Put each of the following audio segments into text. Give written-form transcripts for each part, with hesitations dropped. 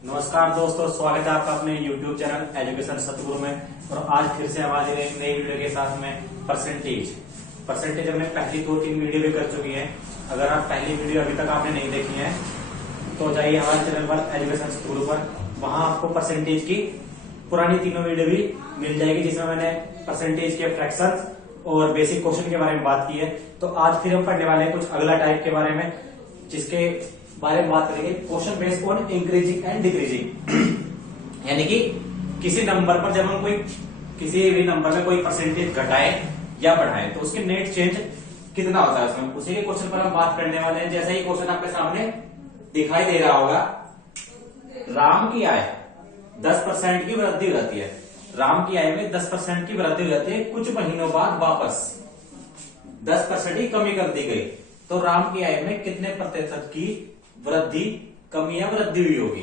नमस्कार दोस्तों, स्वागत है आपका अपने YouTube चैनल एजुकेशन सतगुरु में। और आज फिर से हमारे एक नई वीडियो के साथ में परसेंटेज हमने पहली 2-3 वीडियो भी कर चुकी है। अगर आप पहली वीडियो अभी तक आपने नहीं देखी है तो जाइए हमारे चैनल पर एजुकेशन सतगुरु पर, वहां आपको परसेंटेज की पुरानी तीनों वीडियो भी मिल जाएगी, जिसमें मैंने परसेंटेज के फ्रैक्शन और बेसिक क्वेश्चन के बारे में बात की है। तो आज फिर हम पढ़ने वाले हैं कुछ अगला टाइप के बारे में, जिसके बारे में बात करेंगे question based on increasing and decreasing. यानी कि किसी नंबर पर जब हम किसी भी नंबर में कोई परसेंटेज घटाए या बढ़ाए तो उसके नेट चेंज कितना होता है उसमें, उसी के क्वेश्चन पर हम बात करने वाले हैं। जैसे ही क्वेश्चन आपके सामने दिखाई दे रहा होगा, राम की आय 10% की वृद्धि हो जाती है। राम की आय में 10% की वृद्धि हो जाती है, कुछ महीनों बाद वापस 10% ही कमी कर दी गई। तो राम की आय में कितने प्रतिशत की वृद्धि, कमी या वृद्धि हुई होगी?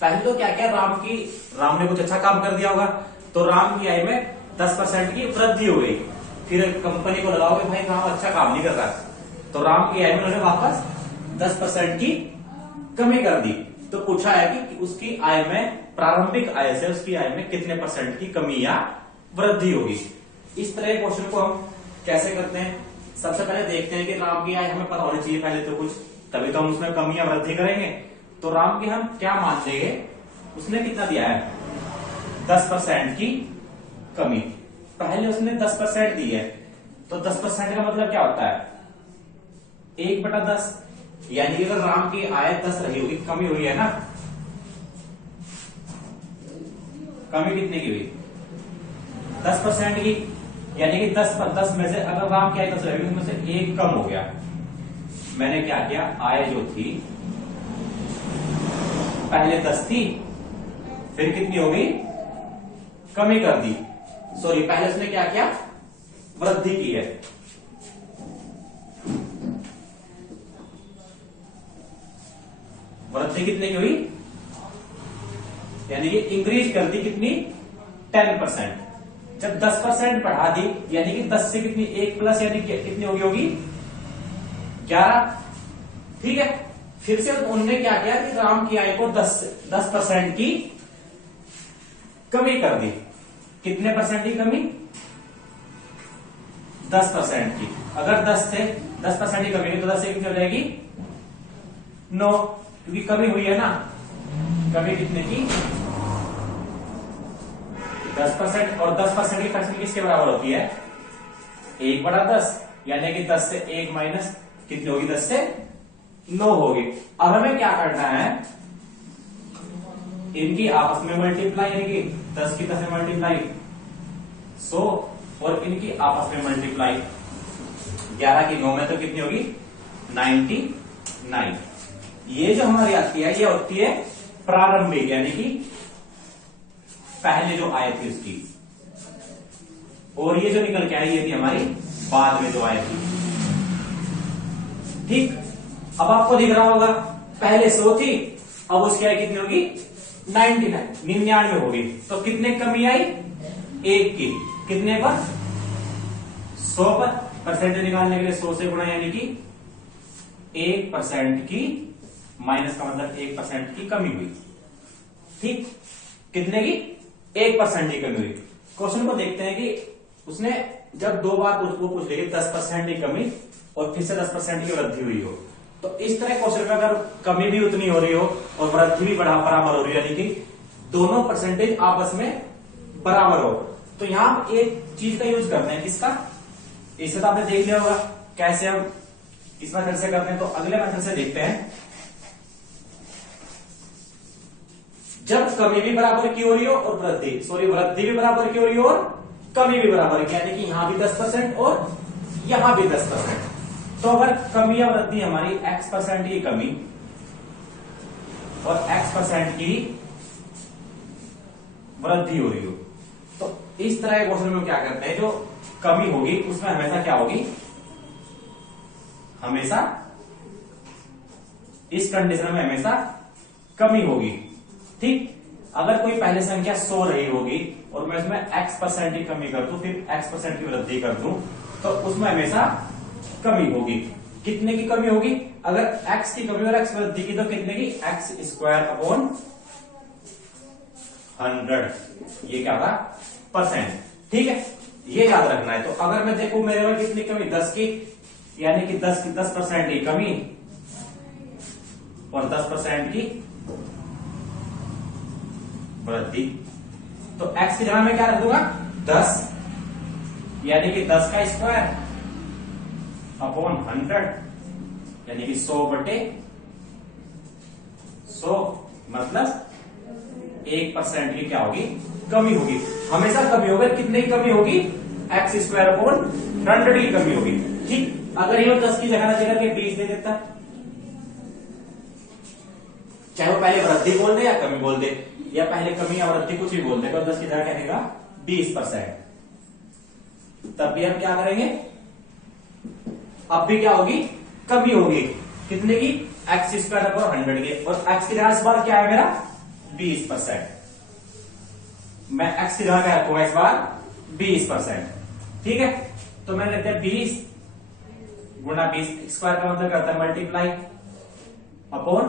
पहले तो क्या क्या राम ने कुछ अच्छा काम कर दिया होगा, तो राम की आय में 10% की वृद्धि हो गई। फिर कंपनी को लगाओगे भाई राम अच्छा काम नहीं कर रहा, तो राम की आय में उन्होंने वापस 10% की कमी कर दी। तो पूछा है कि उसकी आय में, प्रारंभिक आय से उसकी आय में कितने परसेंट की कमी या वृद्धि होगी। इस तरह के क्वेश्चन को हम कैसे करते हैं? सबसे पहले देखते हैं कि राम की आय हमें पता होनी चाहिए पहले तो कुछ, तभी तो हम उसमें कमी या वृद्धि करेंगे। तो राम की हम क्या मान लेंगे, उसने कितना दिया है? 10% की कमी। पहले उसने 10% दी है, तो 10% का मतलब क्या होता है? 1/10। यानी कि अगर राम की आय 10 रही होगी, कमी हुई है ना, कमी कितने की हुई? 10% की। यानी कि 10 में से अगर राम की आय 10 रहेगी, उसमें से 1 कम हो गया। मैंने क्या किया, आय जो थी पहले 10 थी, फिर कितनी हो गई? कमी कर दी। सॉरी, पहले उसने क्या किया? वृद्धि की है। वृद्धि कितने की हुई? यानी कि इंक्रीज कर दी कितनी? 10%। जब 10% बढ़ा दी, यानी कि 10 से कितनी 1 प्लस, यानी कि कितनी होगी 11। ठीक है। फिर से उन्होंने क्या किया कि राम की आय को 10% की कमी कर दी। कितने परसेंट की कमी? 10% की। अगर 10 से 10% की कमी हुई तो 10 से कितनी हो जाएगी? 9, क्योंकि कमी हुई है ना। कमी कितने की? 10%। और 10% की फ्रैक्शन किसके बराबर होती है? 1/10। यानी कि 10 से 1 माइनस कितनी होगी? 10 से 9 होगी। अब हमें क्या करना है, इनकी आपस में मल्टीप्लाई, यानी कि 10 की 10 से मल्टीप्लाई 100, और इनकी आपस में मल्टीप्लाई 11 की 9 में, तो कितनी होगी? 99। ये जो हमारी आती है, ये होती है प्रारंभिक, यानी कि पहले जो आय थी उसकी। और ये जो निकल के आई, ये थी हमारी बाद में जो आय थी। ठीक। अब आपको दिख रहा होगा, पहले 100 थी, अब उसकी आय कितनी होगी? 99 होगी। तो कितने कमी आई? 1 की। कितने पर? 100 पर। परसेंटेज निकालने के लिए 100 से गुणा, यानी कि 1% की माइनस का मतलब 1% की कमी हुई। ठीक। कितने की? 1% की कमी हुई। क्वेश्चन को देखते हैं कि उसने जब 2 बार उसको पूछ लिया 10% की कमी और फिर से 10% की वृद्धि हुई हो, तो इस तरह क्वेश्चन में अगर कमी भी उतनी हो रही हो और वृद्धि भी बराबर हो रही है, यानी कि दोनों परसेंटेज आपस में बराबर हो, तो यहां एक चीज का यूज करते हैं। किसका? इसे तो आपने देख लिया होगा कैसे हम इस मेथड से करते हैं। तो अगले मेथड से देखते हैं। जब कमी भी बराबर की हो रही हो और वृद्धि भी बराबर की हो रही हो और कमी भी बराबर की, यानी कि यहां भी 10% और यहां भी 10%। तो अगर कमी या वृद्धि हमारी x% की कमी और x% की वृद्धि हो रही हो, तो इस तरह के क्वेश्चन में क्या करते हैं, जो कमी होगी उसमें हमेशा क्या होगी? हमेशा इस कंडीशन में हमेशा कमी होगी। ठीक। अगर कोई पहले संख्या 100 रही होगी और मैं उसमें x% की कमी कर दूं, फिर x% की वृद्धि कर दूं, तो उसमें हमेशा कमी होगी। कितने की कमी होगी? अगर x की कमी और x वृद्धि की, तो कितने की? x² अपॉन 100, ये क्या होगा परसेंट। ठीक है, ये याद रखना है। तो अगर मैं देखूं मेरे में कितनी कमी 10 की, यानी कि 10% की कमी और 10% की वृद्धि, तो x की जगह में क्या रख दूंगा 10, यानी कि 10 का स्क्वायर अपॉन 100, यानी कि 100/100, मतलब 1% की क्या होगी कमी होगी। हमेशा कमी होगी, कितने की कमी होगी एक्स स्क्वायर अपॉन 100 की कमी होगी। ठीक, अगर ये 10 की जगह ना करके 20 दे देता, चाहे वो पहले वृद्धि बोल दे या कमी बोल दे, या पहले कमी या वृद्धि कुछ भी बोल दे, तो 10 की जगह कहेगा 20%, तब भी हम क्या करेंगे, अब भी क्या होगी कमी होगी, कितने की एक्स स्क्वायर अपॉन 100 की, और एक्स की जगह इस बार क्या है मेरा 20%, मैं एक्स की जगह क्या रखूंगा इस बार 20%। ठीक है, तो मैंने लिखते हैं 20 गुणा 20, स्क्वायर का मतलब करता है मल्टीप्लाई अपॉन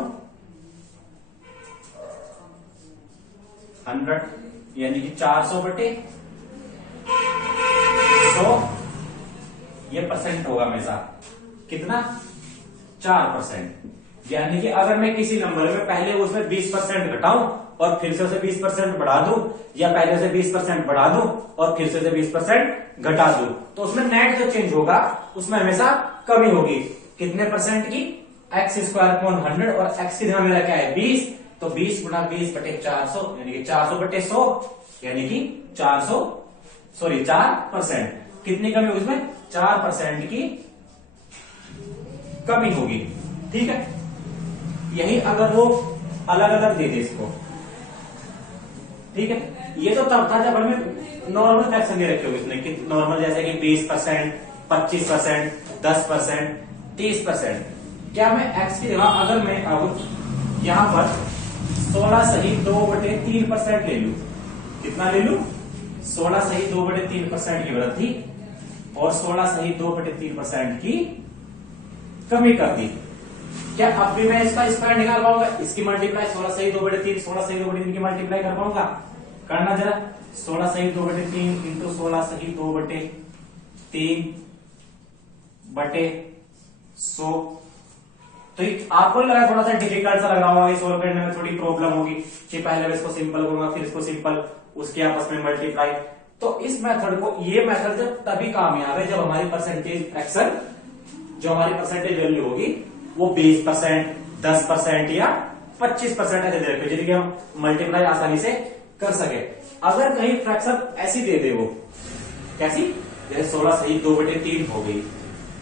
100, यानी कि 400/100, ये परसेंट होगा हमेशा कितना 4%। यानी कि अगर मैं किसी नंबर में पहले उसमें 20% घटाऊं और फिर से उसे 20% बढ़ा दूं, या पहले से 20% बढ़ा दूं और फिर से उसे 20% घटा दूं, तो उसमें नेट जो चेंज होगा उसमें हमेशा कमी होगी। कितने परसेंट की एक्स स्क्वायर अपॉन 100, और एक्स की जगह मेरा क्या है 20, तो 20 गुणा 20/400, यानी कि 400/100, यानी कि 4%। कितनी कमी होगी इसमें 4% की कमी होगी। ठीक है, यही अगर वो अलग अलग दे दे इसको, ठीक है, ये तो तब था जब हमें नॉर्मल फ्रैक्शन दे रखे होगी इसने, कि नॉर्मल जैसे कि 20%, 25%, 10%, 30%। क्या मैं एक्स की जगह अगर मैं अब यहां पर 16 सही 2/3% ले लू, कितना ले लू 16 सही 2/3% की वृद्धि और 16 सही 2/3% की कमी कर दी, क्या अब भी मैं इसका स्क्वायर निकाल पाऊंगा, इसकी मल्टीप्लाई 16 सही 2/3, 16 सही 2/3 की मल्टीप्लाई कर पाऊंगा, करना जरा 16 सही 2/3 इंटू 16 सही 2/3/100। तो आपको लगा थोड़ा सा डिफिकल्ट सा लग रहा होगा, सोल्व करने में थोड़ी प्रॉब्लम होगी कि पहले मैं इसको सिंपल करूंगा फिर इसको सिंपल, उसके आपस में मल्टीप्लाई। तो इस मेथड को, ये मेथड जब तभी कामयाब है जब हमारी परसेंटेज फ्रैक्शन, जो हमारी परसेंटेज वैल्यू होगी वो 20%, 10% या 25% ऐसे दे रखे, जिसकी हम मल्टीप्लाई आसानी से कर सके। अगर कहीं फ्रैक्शन ऐसी दे दे, वो कैसी, जैसे 16 सही 2/3 हो गई,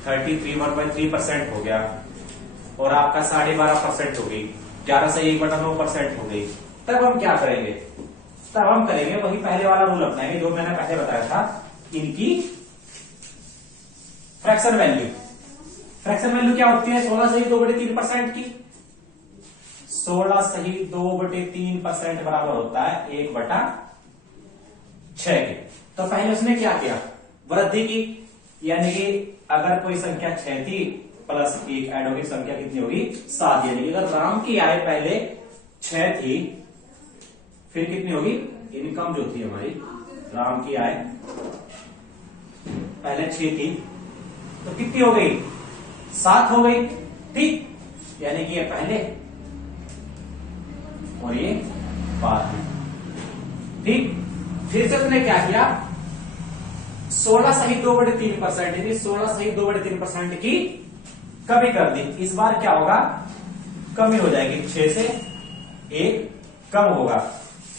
33.3% हो गया, और आपका 12.5% हो गई, 11 सही 1/9% हो गई, तब हम क्या करेंगे, तब हम करेंगे वही पहले वाला रूल अपनाएंगे जो मैंने पहले बताया था, इनकी फ्रैक्शन वैल्यू। फ्रैक्शन वैल्यू क्या होती है 16 सही 2/3% की, 16 सही 2/3% बराबर होता है 1/6 के। तो पहले उसने क्या किया, वृद्धि की, यानी कि अगर कोई संख्या 6 थी प्लस 1 ऐड होगी, संख्या कितनी होगी 7, यानी कि अगर राम की आय पहले 6 थी, फिर कितनी होगी इनकम जो थी हमारी, राम की आय पहले 6 थी तो कितनी हो गई 7 हो गई। ठीक, यानी कि ये पहले और ये बाद में। ठीक, फिर से उसने क्या किया, 16 सही 2/3%, यानी 16 सही 2/3% की कमी कर दी। इस बार क्या होगा, कमी हो जाएगी, 6 से 1 कम होगा,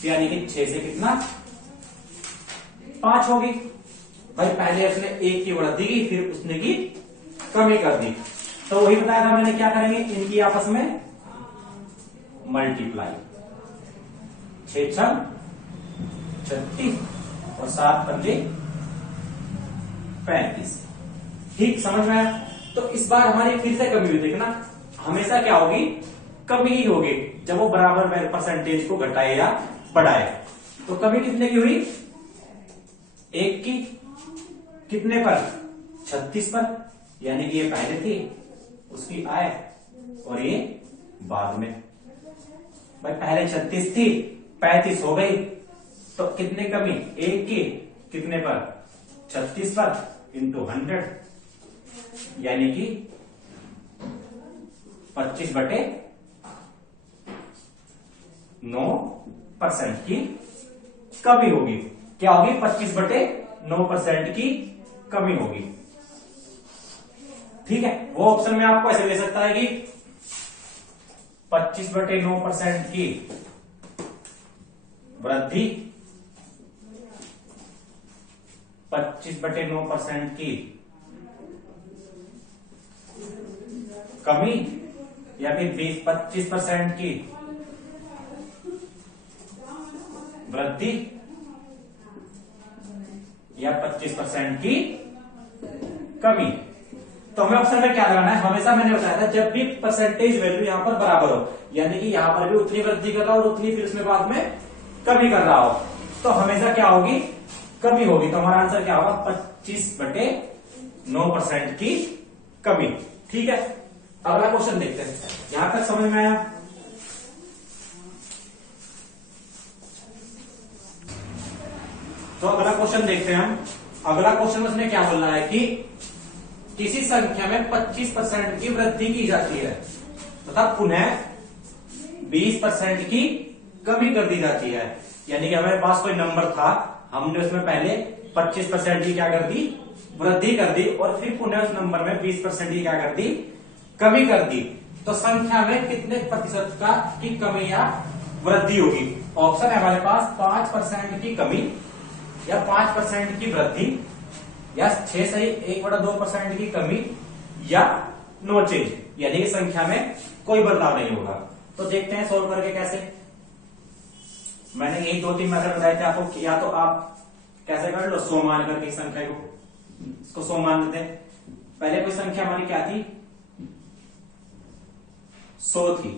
यानी कि 6 से कितना 5 होगी। भाई पहले उसने 1 की वृद्धि की, फिर उसने की कमी कर दी, तो वही बताया था मैंने, क्या करेंगे इनकी आपस में मल्टीप्लाई, 6 6 36 और 7 पंजे 35। ठीक, समझ में आया। तो इस बार हमारी फिर से कमी हुई, देखना हमेशा क्या होगी कमी ही होगी जब वो बराबर परसेंटेज को घटाए या बढ़ाए। तो कमी कितने की हुई, 1 की, कितने पर 36 पर, यानी कि ये पहले थी उसकी आय और ये बाद में। भाई पहले 36 थी 35 हो गई, तो कितने कमी, एक की, कितने पर, 36 पर, इंटू 100, यानी कि 25/9% की कमी होगी। क्या होगी, 25/9% की कमी होगी। ठीक है, वो ऑप्शन में आपको ऐसे दे सकता है कि 25/9% की वृद्धि, 25/9% की कमी, या फिर 25% की वृद्धि, या 25% की कमी। तो हमें ऑप्शन में क्या लगाना है, हमेशा मैंने बताया था जब भी परसेंटेज वैल्यू यहां पर बराबर हो, यानी कि यहां पर भी उतनी वृद्धि कर रहा हो और उतनी फिर उसमें बाद में कमी कर रहा हो, तो हमेशा क्या होगी, कमी होगी। तो हमारा आंसर क्या होगा, 25/9% की कमी। ठीक है, अगला क्वेश्चन देखते हैं, यहां तक समझ में आया। तो अगला क्वेश्चन देखते हैं हम। अगला क्वेश्चन में उसने क्या बोल रहा है कि किसी संख्या में 25% की वृद्धि की जाती है तथा पुनः 20% की कमी कर दी जाती है। यानी कि हमारे पास कोई नंबर था, हमने उसमें पहले 25% की क्या कर दी, वृद्धि कर दी, और फिर पुनः उस नंबर में 20% की क्या कर दी, कमी कर दी। तो संख्या में कितने प्रतिशत का की कमी या वृद्धि होगी। ऑप्शन है हमारे पास 5% की कमी, या 5% की वृद्धि, या 6 सही 1/2% की कमी, या नो चेंज, यानी कि संख्या में कोई बदलाव नहीं होगा। तो देखते हैं सोल्व करके कैसे। मैंने यही 2-3 मेथड बताए थे आपको, या तो आप कैसे कर लो, 100 मान करके संख्या को, इसको 100 मान लेते हैं। पहले कोई संख्या हमारी क्या थी, 100 थी,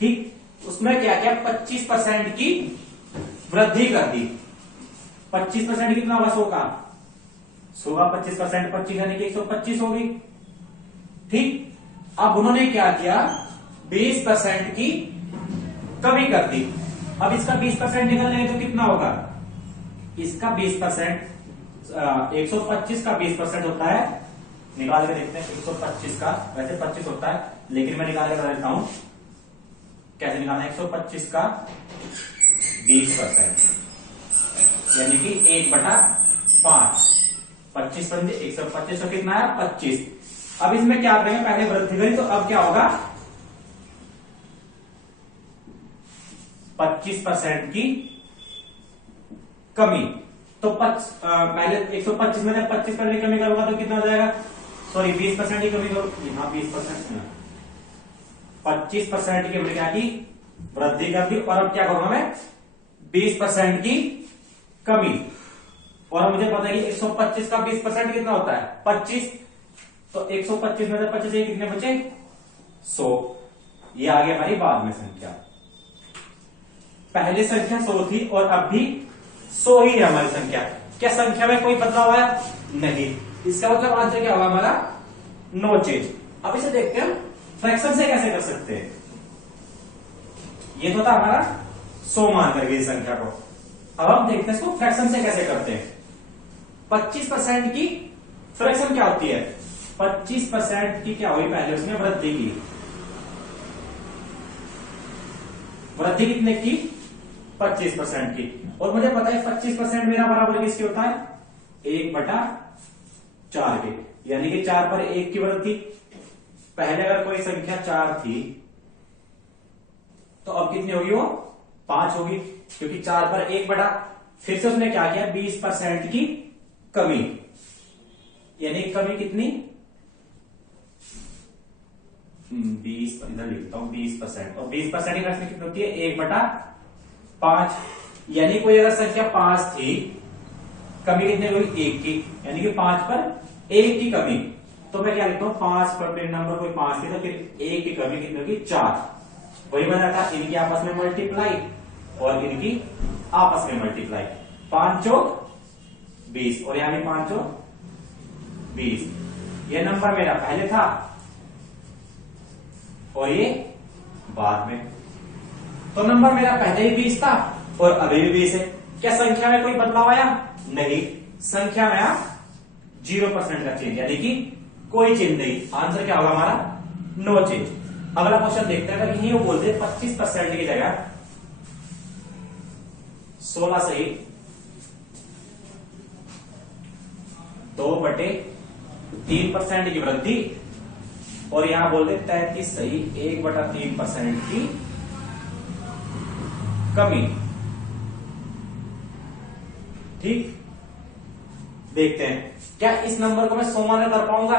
ठीक, उसमें क्या क्या 25% की वृद्धि कर दी। 25% कितना होगा, 100 का, 100 का 25%, 25 यानी कि 125 होगी। ठीक, अब उन्होंने क्या किया, 20% की कमी कर दी। अब इसका 20% निकलने तो कितना होगा, इसका 20%, 125 का 20% होता है, निकाल के देखते हैं। 125 का वैसे 25 होता है, लेकिन मैं निकाल के बता देता हूं कैसे निकालना है। 125 का 20%, यानी कि 1/5, 25 125 तो कितना है, 25। अब इसमें क्या करेंगे, पहले वृद्धि करी, तो अब क्या होगा, 25% की कमी। तो पहले 125 में 25% की कमी करूंगा तो कितना हो जाएगा, सॉरी 20% की कमी करूँ, हाँ 20%, 25% की हमने क्या की, वृद्धि कर दी, और अब क्या करूंगा मैं, 20% की कमी। और मुझे पता है कि 125 का 20% कितना होता है, 25। तो 125 में से 25 ये कितने बचे, 100। ये आ गई हमारी बाद में संख्या। पहले संख्या 100 थी और अब भी 100 ही है हमारी संख्या। क्या संख्या में कोई बदलाव आया, नहीं। इसका मतलब आंसर क्या होगा हमारा, नो चेंज। अब इसे देखते हैं फ्रैक्शन से कैसे कर सकते हैं। ये तो था हमारा 100 मान करके इस संख्या को। अब हम देखते हैं इसको फ्रैक्शन से कैसे करते हैं। 25% की फ्रैक्शन क्या होती है, 25% की क्या हुई, पहले उसने वृद्धि की, वृद्धि कितने की, 25% की। और मुझे पता है 25% मेरा बराबर किसके होता है, 1/4 के, यानी कि 4 पर 1 की वृद्धि। पहले अगर कोई संख्या 4 थी तो अब कितनी होगी, वो 5 होगी, क्योंकि 4 पर 1 बढ़ा। फिर से उसने क्या किया, 20% की कमी, यानी कमी कितनी, 20, इधर लिखता हूं 20%। और 20% की फ्रैक्शन कितनी होती है, 1/5। यानी कोई अगर संख्या 5 थी, कमी कितने हुई, 1 की, यानी कि 5 पर 1 की कमी। तो मैं क्या लिखता हूं, 5 पर मेरे नंबर कोई 5 थी, तो फिर 1 की कमी कितनी होगी, 4। वही बना था, इनकी आपस में मल्टीप्लाई और इनकी आपस में मल्टीप्लाई, 5 चौक 20, और यानी 5 चौक 20। ये नंबर मेरा पहले था और ये बाद में। तो नंबर मेरा पहले ही 20 था और अभी भी 20 है। क्या संख्या में कोई बदलाव आया? नहीं, संख्या में आप 0% का चेंज, यानी कि कोई चेंज नहीं। आंसर क्या होगा हमारा? No change. अगला क्वेश्चन देखते हैं। अगर यही वो बोलते 25% की जगह 16 सही 2/3% की वृद्धि, और यहां बोलते 33 सही 1/3% की कमी। ठीक, देखते हैं क्या इस नंबर को मैं 100 मानकर कर पाऊंगा?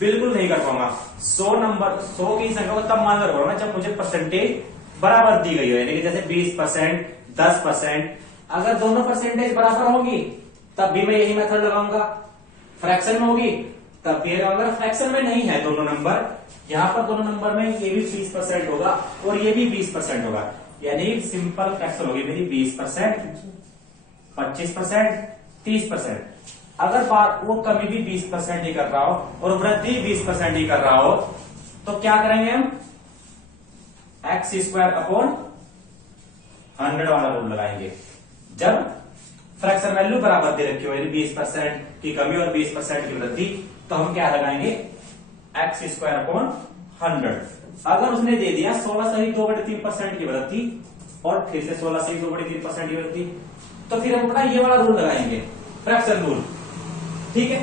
बिल्कुल नहीं कर पाऊंगा। 100 की संख्या को तब मानकर करूंगा जब मुझे परसेंटेज बराबर दी गई हो, यानी कि जैसे 20%, 10%। अगर दोनों परसेंटेज बराबर होगी तब भी मैं यही मेथड लगाऊंगा। फ्रैक्शन में होगी तब भी लगाऊंगा। फ्रैक्शन में नहीं है दोनों नंबर, यहां पर दोनों नंबर में ये भी 20% होगा और ये भी 20% होगा, यानी सिंपल फ्रैक्शन होगी मेरी 20%, 25%, 30%। अगर बात वो कमी भी 20% ही कर रहा हो और वृद्धि 20% ही कर रहा हो तो क्या करेंगे हम? x² अपॉन 100 वाला रूल लगाएंगे। जब फ्रैक्शन वैल्यू बराबर दे रखी हो, यानी 20% की कमी और 20% की वृद्धि, तो हम क्या लगाएंगे? x² upon 100। अगर उसने दे दिया 16 सही 2/3% की वृद्धि और फिर से 16 सही 2/3% की वृद्धि, तो फिर हम अपना ये वाला रूल लगाएंगे, फ्रैक्शन रूल। ठीक है,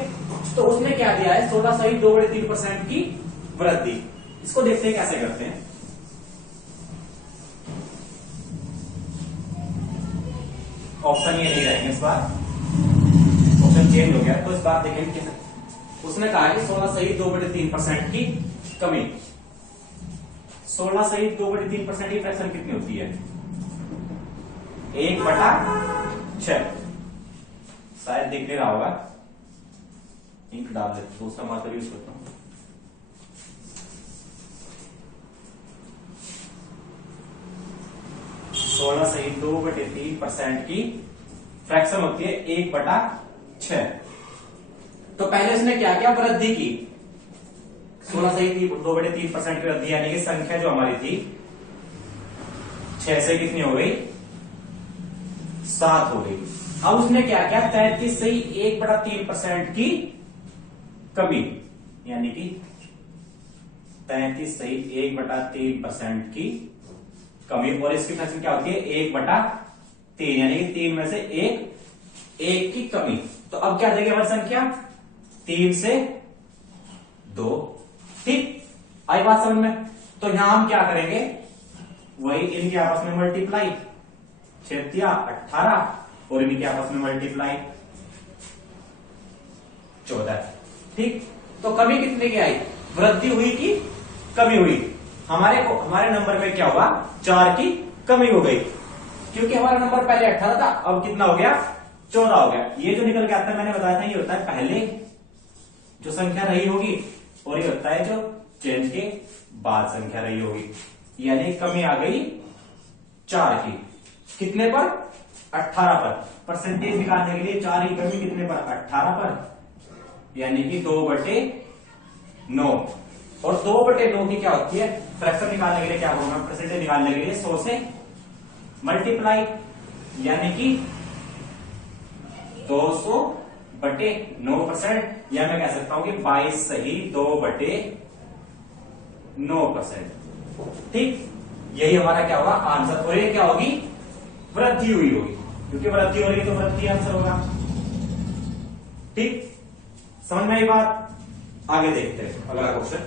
तो उसने क्या दिया है? 16 सही 2/3% की वृद्धि। इसको देखते हैं कैसे करते हैं। ऑप्शन ये नहीं रहेंगे इस बार, ऑप्शन चेंज हो गया। तो इस बार देखेंगे कैसे। उसने कहा है कि 16 सही 2/3% की कमी। 16 सही 2/3% की फ्रैक्शन कितनी होती है? 1/6। शायद दिख नहीं रहा होगा, इंक डाल देते, दूसरा मार्कर यूज करता हूं। सोलह सही 2/3% की फ्रैक्शन होती है 1/6। तो पहले उसने क्या किया? वृद्धि की। 16 सही 2/3% की वृद्धि, यानी कि संख्या जो हमारी थी 6 से कितनी हो गई? 7 हो गई। अब उसने क्या किया? 33 सही 1/3% की कमी, यानी कि 33 सही 1/3% की कमी, और इसकी फ्रैक्शन क्या होती है? 1/3, यानी कि 3 में से 1 की कमी। तो अब क्या देगी हमारी संख्या? 3 से 2। ठीक, आई बात समझ में? तो यहां हम क्या करेंगे? वही इनके आपस में मल्टीप्लाई, 6 या 18 और इनके आपस में मल्टीप्लाई 14। ठीक, तो कमी कितने की आई? वृद्धि हुई कि कमी हुई? हमारे नंबर में क्या हुआ? 4 की कमी हो गई, क्योंकि हमारा नंबर पहले 18 था, अब कितना हो गया? 14 हो गया। ये जो निकल के आता है, मैंने बताया था, ये होता है पहले जो संख्या रही होगी, और ये होता है जो चेंज के बाद संख्या रही होगी, यानी कमी आ गई 4 की। कितने पर? 18 पर। परसेंटेज निकालने के लिए 4 की कमी कितने पर? 18 पर, यानी कि 2/9। और 2/9 की क्या होती है? फ्रैक्शन निकालने के लिए क्या होगा? परसेंटेज निकालने के लिए 100 से मल्टीप्लाई, यानी कि 200/9%, या मैं कह सकता हूं कि 22 सही 2/9%। ठीक, यही हमारा क्या होगा? आंसर। और ये क्या होगी? वृद्धि हुई होगी, क्योंकि वृद्धि हो रही है तो वृद्धि आंसर होगा। ठीक, समझ में आई बात? आगे देखते हैं अगला क्वेश्चन।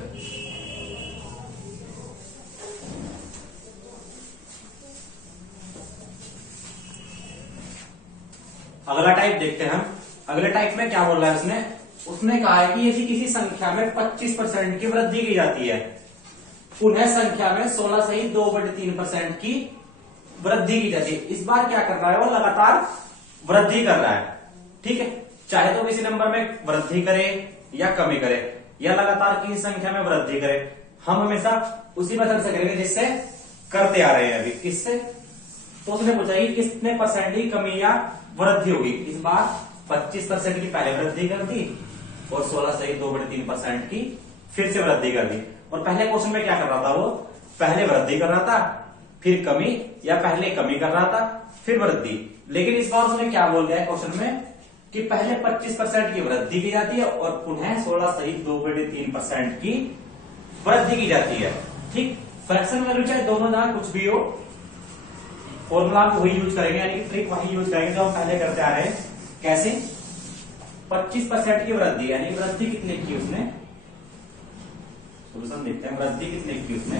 अगला टाइप देखते हैं हम। अगले टाइप में क्या बोल रहा है उसने कहा है कि यदि किसी संख्या में 25% की वृद्धि की जाती है, पुनः संख्या में 16 सही 2/3% की वृद्धि की जाती है। इस बार क्या कर रहा है? वो लगातार वृद्धि कर रहा है। ठीक है, चाहे तो किसी नंबर में वृद्धि करे या कमी करे, या लगातार किसी संख्या में वृद्धि करे। हम हमेशा उसी मेथड से करेंगे जिससे करते आ रहे हैं अभी। किससे? तो उसने पूछा कि कितने परसेंट की कमी या वृद्धि होगी। इस बार 25% की पहले वृद्धि कर दी और 16 सही 2/3% की फिर से वृद्धि कर दी। और पहले क्वेश्चन में क्या कर रहा था? वो पहले वृद्धि कर रहा था, फिर कमी, या पहले कमी कर रहा था फिर वृद्धि। लेकिन इस बार उसने क्या बोल दिया है क्वेश्चन में कि पहले 25% की वृद्धि की जाती है और पुनः 16 सहित 2/3% की वृद्धि की जाती है। ठीक, फ्रैक्शन वैल्यू चाहे दोनों जहां कुछ भी हो, फॉर्मूला हम वही यूज करेंगे, यानी कि ट्रिक वही यूज करेंगे जो हम पहले करते आ रहे हैं। कैसे? 25% की वृद्धि, यानी वृद्धि कितने की उसने, सोल्यूशन देखते हैं, वृद्धि कितने की उसने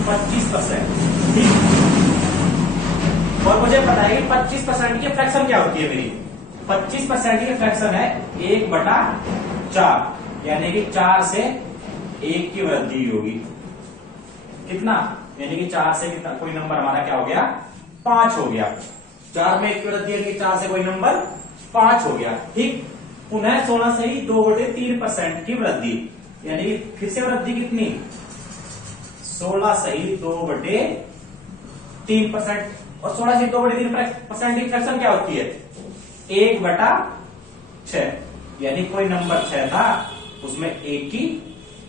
25%। ठीक, और मुझे पता है कि 25% की फ्रैक्शन क्या होती है मेरी, 25% की फ्रैक्शन है 1/4, यानी कि 4 से 1 की वृद्धि होगी। कितना? यानी कि 4 से कितना, कोई नंबर हमारा क्या हो गया, 5 हो गया। 4 में 1 की वृद्धि, यानी कि 4 से कोई नंबर 5 हो गया। ठीक, पुनः 16 से ही 2/3% की वृद्धि, यानी कि फिर से वृद्धि कितनी, 16 सही 2/3%। और 16 से 2/3% की फ्रैक्शन क्या होती है, 1/6, यानी कोई नंबर 6 था उसमें 1 की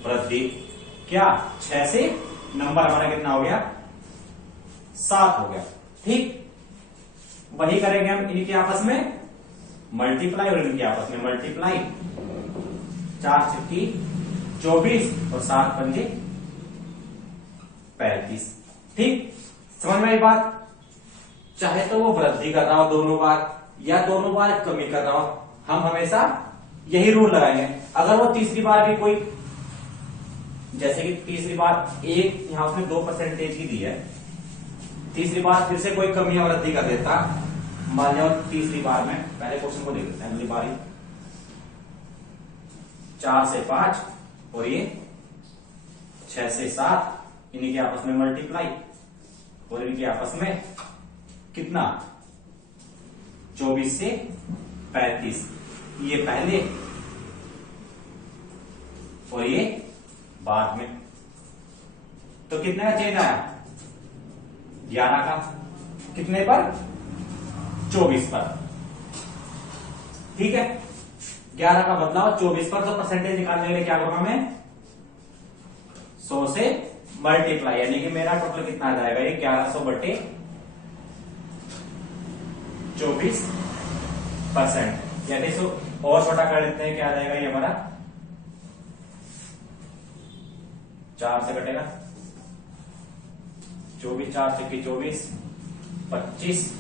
वृद्धि। क्या? 6 से नंबर हमारा कितना हो गया, 7 हो गया। ठीक, वही करेंगे हम इनके आपस में मल्टीप्लाई और इनके आपस में मल्टीप्लाई। 4 छक्की 24 और 7 पंजे 35। ठीक, समझ में आई बात? चाहे तो वो वृद्धि कर रहा हो दोनों बार या दोनों बार कमी कर रहा हो, हम हमेशा यही रूल लगाएंगे। अगर वो तीसरी बार भी कोई, जैसे कि तीसरी बार एक यहां उसने 2% की दी है, तीसरी बार फिर से कोई कमी या वृद्धि कर देता, मान जाओ तीसरी बार में, पहले क्वेश्चन को देख लेते हैं, अगली बारी 4 से 5 और ये 6 से 7, इन्हीं के आपस में मल्टीप्लाई और इनके आपस में कितना, 24 से 35, ये पहले और ये बाद में, तो कितने का चेंज आया, 11 का, कितने पर, 24 पर। ठीक है, 11 का बदलाव 24 पर, तो परसेंटेज निकालने के लिए क्या होगा हमें, 100 से मल्टीप्लाई, यानी कि मेरा टोटल कितना आ जाएगा, ये 1100/24%, यानी सो और छोटा कर लेते हैं, क्या आ जाएगा ये हमारा, 4 से कटेगा 24, 4 से 24, 25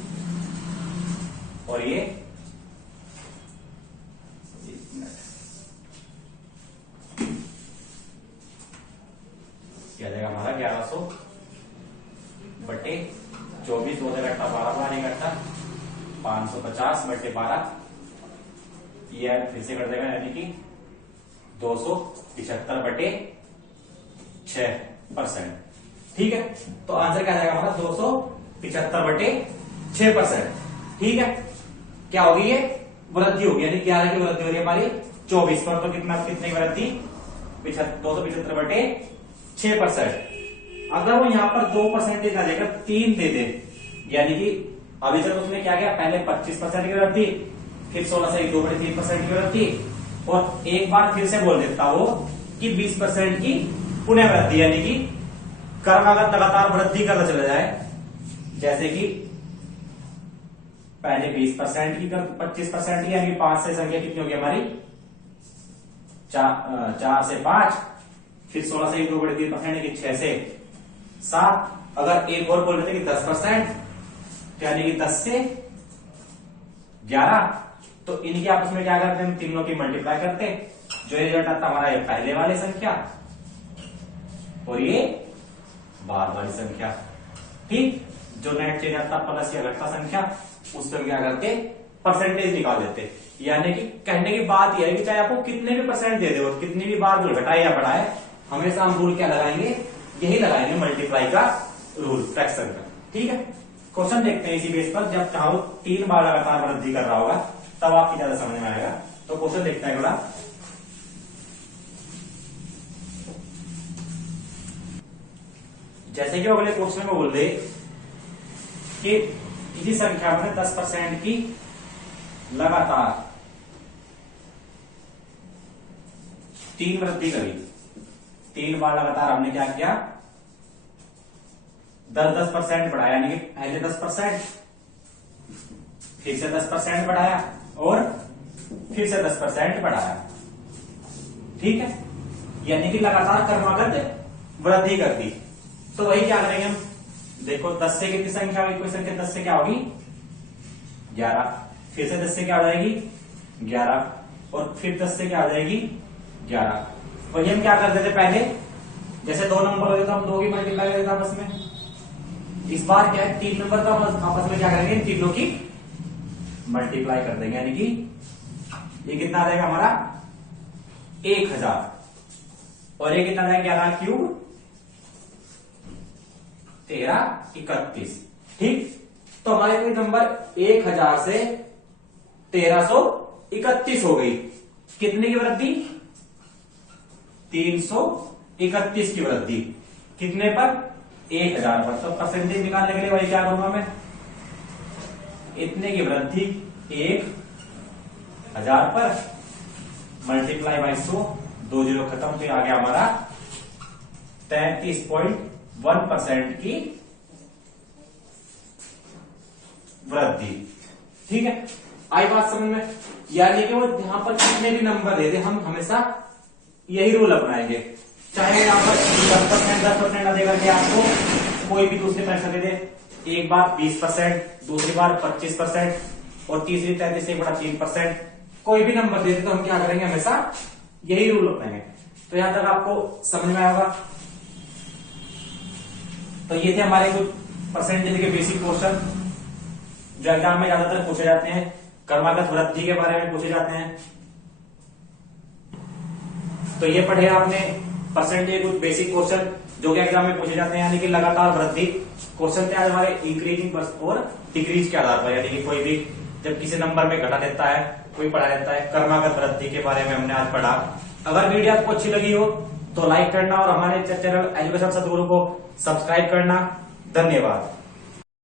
और ये क्या जाएगा हमारा 1100/24, 2 से घटता 12, बाहर घटता 550/12, ये फिर से कट देगा, यानी कि 275/6%। ठीक है, तो आंसर क्या जाएगा हमारा, 275/6%। ठीक है, क्या होगी ये, वृद्धि होगी, यानी 11 की वृद्धि हो रही है हमारी 24 पर, तो कितना, कितने की वृद्धि, 275/6%। अगर वो यहां पर 2% आ जाएगा, 3 दे दे, यानी कि अभी चलो उसने क्या किया, पहले 25% की वृद्धि, फिर 16 से 2/3% की वृद्धि, और एक बार फिर से बोल देता वो कि 20% की पुनः वृद्धि, यानी कि कर्म अगर लगातार वृद्धि करता चला जाए, जैसे कि पहले 20% की, 25% की, यानी 5 से संख्या कितनी होगी हमारी, 4 से 5, फिर 16 से 2/3%, यानी कि 6 से 7। अगर एक और बोल रहे थे कि 10%, यानी कि 10 से 11, तो इनके आपस में क्या करते हैं, हम तीनों की मल्टीप्लाई करते, जो रिजल्ट आता हमारा ये पहले वाली संख्या और ये बाद वाली संख्या। ठीक, जो नेट चेंज आता प्लस या घटता संख्या, उस पर क्या करते, परसेंटेज निकाल देते। यानी कि कहने की बात यह है कि चाहे आपको कितने भी परसेंट दे दे और कितनी भी बार रूल घटाए या बढ़ाए, हमेशा हम रूल क्या लगाएंगे, यही लगाएंगे, मल्टीप्लाई का रूल फ्रैक्शन का। ठीक है, क्वेश्चन देखते हैं इसी बेस पर, जब चाहो 3 बार लगातार वृद्धि कर रहा होगा तब आपकी ज्यादा समझ में आएगा। तो क्वेश्चन देखते हैं थोड़ा, जैसे कि अगले क्वेश्चन में बोल रहे कि इसी संख्या में 10% की लगातार 3 वृद्धि करी, 3 बार लगातार हमने क्या किया, 10% बढ़ाया, यानी कि पहले 10%, फिर से 10% बढ़ाया और फिर से 10% बढ़ाया। ठीक है, यानी कि लगातार क्रमागत वृद्धि कर दी। तो वही क्या करेंगे हम, देखो 10 से कितनी संख्या होगी, कोई संख्या 10 से क्या होगी 11, फिर से 10 से क्या हो जाएगी 11, और फिर 10 से क्या आ जाएगी 11। वही हम क्या करते थे पहले, जैसे 2 नंबर होते तो हम 2 की मल्टीप्लाई करते थे आपस में। इस बार क्या है 3 नंबर का आपस में क्या करेंगे, इन तीनों की मल्टीप्लाई कर देंगे, यानी कि ये कितना आ जाएगा हमारा 1000, और ये कितना आ जाएगा 11 क्यूब 1331। ठीक, तो हमारे कोई नंबर 1000 से 1331 हो गई। कितने की वृद्धि, 331 की वृद्धि। कितने पर, 1000 पर। तो परसेंटेज निकालने के लिए वही क्या करूंगा मैं, इतने की वृद्धि 1000 पर मल्टीप्लाई बाई 100, 2 जीरो खत्म, तो आ गया हमारा 33.1% की वृद्धि। ठीक है, आई बात समझ में, यानी कि वो यहां पर कितने भी नंबर दे दे हम हमेशा यही रूल अपनाएंगे, चाहे यहाँ पर 10% दे करके आपको कोई भी दूसरी परीक्षा दे दे, एक बार 20%, दूसरी बार 25% और तीसरी 33.3%, कोई भी नंबर दे दे तो हम क्या करेंगे, हमेशा यही रूल अपनाएंगे। तो यहां तक आपको समझ में आया होगा। तो ये थे हमारे कुछ परसेंटेज के बेसिक क्वेश्चन जो एग्जाम में ज्यादातर पूछे जाते हैं, क्रमागत वृद्धि के बारे में पूछे जाते हैं। तो ये पढ़े आपने परसेंटेज कुछ बेसिक क्वेश्चन जो कि एग्जाम में पूछे जाते हैं, यानी कि लगातार वृद्धि। क्वेश्चन थे हमारे इंक्रीजिंग और डिक्रीज के आधार पर, यानी कि कोई भी जब किसी नंबर में घटा देता है, कोई बढ़ा देता है, क्रमागत वृद्धि के बारे में हमने आज पढ़ा। अगर वीडियो आपको अच्छी लगी हो तो लाइक करना और हमारे चैनल एजुकेशन सतगुरु को सब्सक्राइब करना। धन्यवाद।